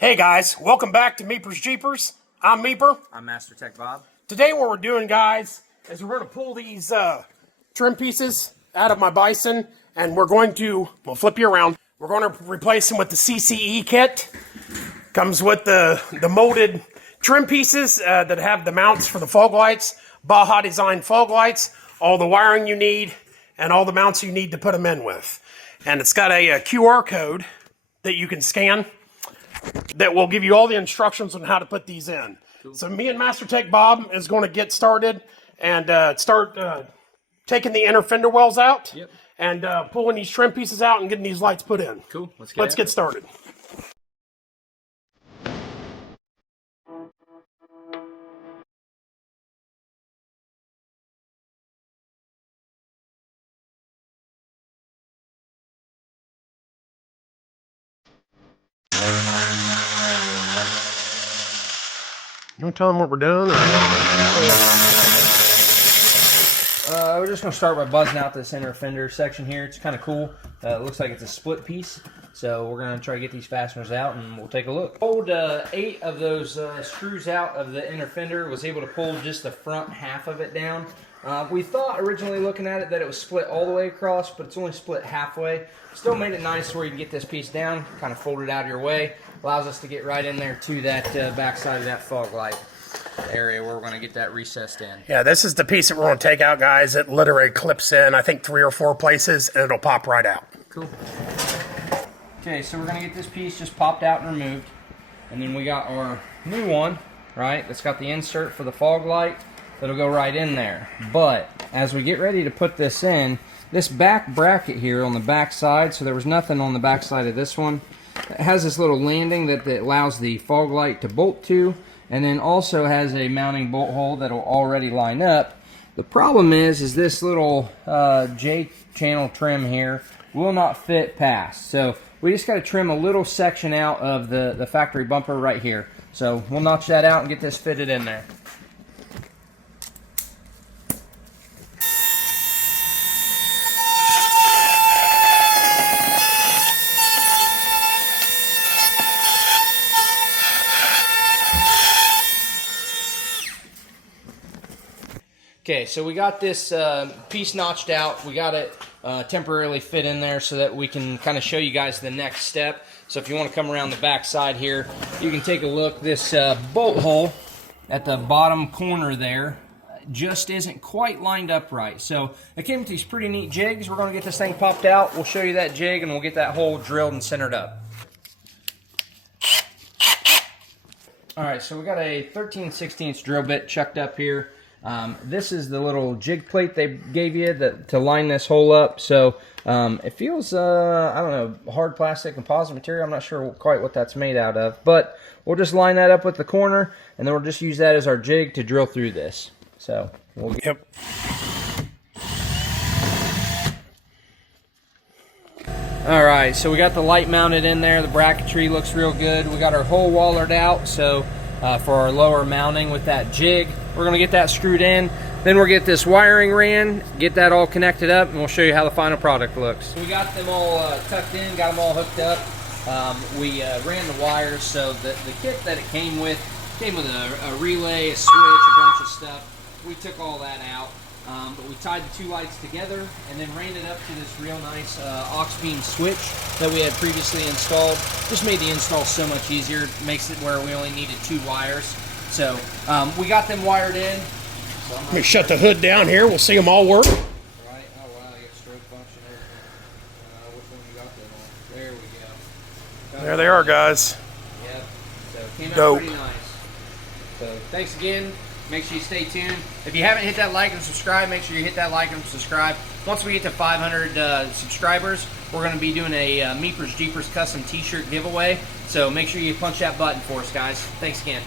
Hey guys, welcome back to Meepers Jeepers. I'm Meeper. I'm Master Tech Bob. Today what we're doing, guys, is we're going to pull these trim pieces out of my Bison, and we'll flip you around. We're going to replace them with the CCE kit. Comes with the molded trim pieces that have the mounts for the fog lights, Baja Design fog lights, all the wiring you need, and all the mounts you need to put them in with. And it's got a QR code that you can scan that will give you all the instructions on how to put these in. Cool. So me and Master Tech Bob is going to get started and start taking the inner fender wells out. Yep. And pulling these trim pieces out and getting these lights put in. Cool. Let's get started. You want to tell them what we're doing? We're just going to start by buzzing out this inner fender section here. It's kind of cool. It looks like it's a split piece. So we're going to try to get these fasteners out and we'll take a look. Pulled 8 of those screws out of the inner fender. Was able to pull just the front half of it down. We thought originally looking at it that it was split all the way across, but it's only split halfway. Still made it nice where you can get this piece down, kind of fold it out of your way. Allows us to get right in there to that back side of that fog light area where we're going to get that recessed in. Yeah, this is the piece that we're going to take out, guys. It literally clips in, I think, 3 or 4 places, and it'll pop right out. Cool. Okay, so we're going to get this piece just popped out and removed. And then we got our new one, right, that's got the insert for the fog light. That'll go right in there. But as we get ready to put this in, this back bracket here on the back side, so there was nothing on the back side of this one, it has this little landing that allows the fog light to bolt to, and then also has a mounting bolt hole that'll already line up. The problem is this little J-channel trim here will not fit past. So we just got to trim a little section out of the factory bumper right here. So we'll notch that out and get this fitted in there. Okay, so we got this piece notched out. We got it temporarily fit in there so that we can kind of show you guys the next step. So if you want to come around the back side here, you can take a look. This bolt hole at the bottom corner there just isn't quite lined up right. So it came with these pretty neat jigs. We're going to get this thing popped out. We'll show you that jig and we'll get that hole drilled and centered up. Alright, so we got a 13/16 drill bit chucked up here. This is the little jig plate they gave you to line this hole up. So it feels, I don't know, hard plastic, composite material. I'm not sure quite what that's made out of. But we'll just line that up with the corner, and then we'll just use that as our jig to drill through this. So we'll get... Yep. Alright, so we got the light mounted in there. The bracketry looks real good. We got our hole wallered out, so for our lower mounting with that jig. We're going to get that screwed in. Then we'll get this wiring ran, get that all connected up, and we'll show you how the final product looks. So we got them all tucked in, got them all hooked up. We ran the wires, so the kit that it came with a relay, a switch, a bunch of stuff. We took all that out. But we tied the 2 lights together and then ran it up to this real nice aux beam switch that we had previously installed. Just made the install so much easier. Makes it where we only needed 2 wires. So we got them wired in. So Let me shut the hood down here. We'll see them all work. Right. Oh wow, you got strobe function and everything. Which one you got them on? There we go. There they are, guys. Yep. So it came out Dope. pretty nice. So thanks again. Make sure you stay tuned. If you haven't hit that like and subscribe, make sure you hit that like and subscribe. Once we get to 500 subscribers, we're going to be doing a Meepers Jeepers custom t-shirt giveaway. So make sure you punch that button for us, guys. Thanks again.